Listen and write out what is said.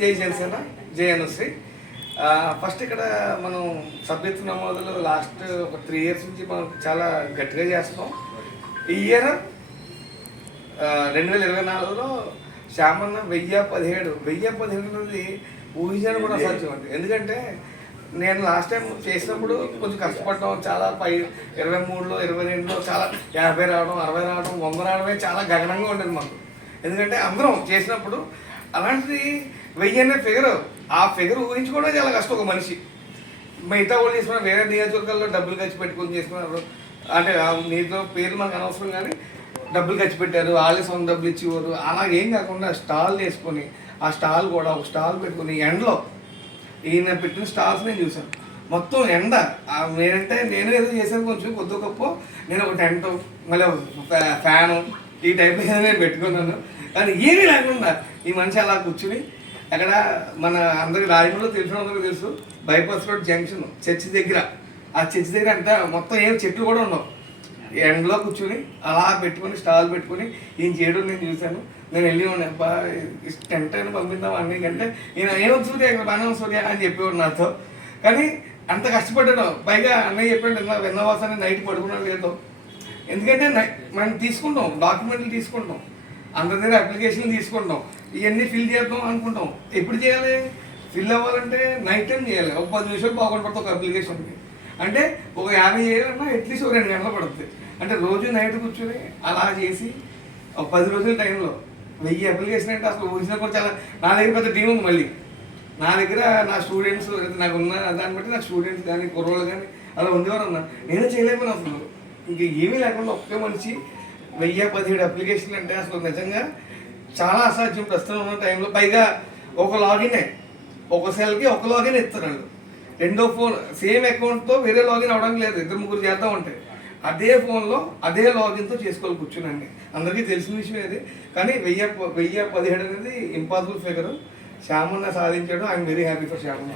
జై జనసేన జై అనుశ్రీ. ఫస్ట్ ఇక్కడ మనం సభ్యత్వ నమోదులు లాస్ట్ ఒక త్రీ ఇయర్స్ నుంచి మనం చాలా గట్టిగా చేస్తున్నాం. ఈ ఇయర్ రెండు వేల ఇరవై నాలుగులో శ్యామన్న వెయ్యి పదిహేడు వెయ్యి పదిహేడు అనేది ఊహించడం కూడా అసాధ్యం అండి. ఎందుకంటే నేను లాస్ట్ టైం చేసినప్పుడు కొంచెం కష్టపడడం. చాలా పై ఇరవై మూడులో ఇరవై రెండులో చాలా యాభై రావడం అరవై రావడం వంద రావడమే చాలా గగనంగా ఉండేది మాకు. ఎందుకంటే అందరం చేసినప్పుడు అలాంటిది వెయ్యి అనే ఫిగర్. ఆ ఫిగర్ ఊహించుకోవడం చాలా కష్టం ఒక మనిషి. మిగతా వాళ్ళు చేసుకున్న వేరే నియోజకవర్గాల్లో డబ్బులు ఖర్చు పెట్టుకొని చేసుకున్నారు. అంటే నీతో పేర్లు మనకు అనవసరం కానీ డబ్బులు ఖర్చు పెట్టారు వాళ్ళే సొంత డబ్బులు ఇచ్చేవారు. అలా ఏం కాకుండా స్టాల్ వేసుకొని ఆ స్టాల్ కూడా ఒక స్టాల్ పెట్టుకొని ఎండలో ఈయన పెట్టిన స్టాల్స్ నేను చూశాను. మొత్తం ఎండ నేనంటే నేను ఏదో చేశాను కొంచెం కొద్ది గొప్ప. నేను ఒక టెంట్ మళ్ళీ ఒక ఫ్యాను ఈ టైప్ నేను పెట్టుకున్నాను. కానీ ఏమీ లేకుండా ఈ మనిషి అలా కూర్చుని అక్కడ మన అందరికి రాజమండ్రిలో తెలిసిన అందరికీ తెలుసు బైపాస్ రోడ్ జంక్షన్ చర్చి దగ్గర. ఆ చర్చి దగ్గర అంతా మొత్తం ఏం చెట్లు కూడా ఉండవు. ఎండలో కూర్చుని అలా పెట్టుకొని స్టాల్ పెట్టుకొని ఈయన చేయడం నేను చూశాను. నేను వెళ్ళి ఉండే అబ్బా టెంట్ అయినా పంపిద్దాం అన్నీ కంటే ఈయన ఏమొచ్చు సూర్య ఇక్కడ బాగానే ఉంది సూర్య అని చెప్పేవాడు నాతో. కానీ అంత కష్టపడ్డాడు పైగా అన్నయ్య చెప్పాడు విన్నవాసాన్ని నైట్ పడుకున్నాడు లేదో. ఎందుకంటే మనం తీసుకుంటాం డాక్యుమెంట్లు తీసుకుంటాం అందరి దగ్గర అప్లికేషన్లు తీసుకుంటాం ఇవన్నీ ఫిల్ చేద్దాం అనుకుంటాం. ఎప్పుడు చేయాలి? ఫిల్ అవ్వాలంటే నైట్ టైం చేయాలి. ఒక పది నిమిషాలు బాగుండి పడుతుంది ఒక అప్లికేషన్కి అంటే ఒక యాభై చేయాలన్నా అట్లీస్ట్ ఒక రెండు గంటలు పడుతుంది. అంటే రోజు నైట్ కూర్చొని అలా చేసి ఒక పది రోజుల టైంలో వెయ్యి అప్లికేషన్ అంటే అసలు ఊహించిన కూడా చాలా నా దగ్గర పెద్ద టీం ఉంది మళ్ళీ. నా దగ్గర నా స్టూడెంట్స్ నాకు ఉన్న దాన్ని బట్టి నా స్టూడెంట్స్ కానీ కుర్రోళ్ళు కానీ అలా ఉండేవారు ఉన్నా నేను చేయలేకపోయినా అసలు. ఇంక ఏమీ లేకుండా ఒకే మనిషి వెయ్యి పదిహేడు అప్లికేషన్లు అంటే అసలు నిజంగా చాలా అసాధ్యం. ప్రస్తుతం ఉన్న టైంలో పైగా ఒక లాగిన్ ఒక సెల్కి ఒక లాగిన్ ఇస్తారు రెండో ఫోన్ సేమ్ అకౌంట్తో వేరే లాగిన్ అవడం లేదు. ఇద్దరు ముగ్గురు చేద్దాం ఉంటాయి అదే ఫోన్లో అదే లాగిన్తో చేసుకోవాలి కూర్చునండి అందరికీ తెలిసిన విషయం ఇది. కానీ వెయ్యి వెయ్యి పదిహేడు అనేది ఇంపాసిబుల్ ఫిగర్ శ్యామన్న సాధించాడు. I'm very happy for Shyamanna.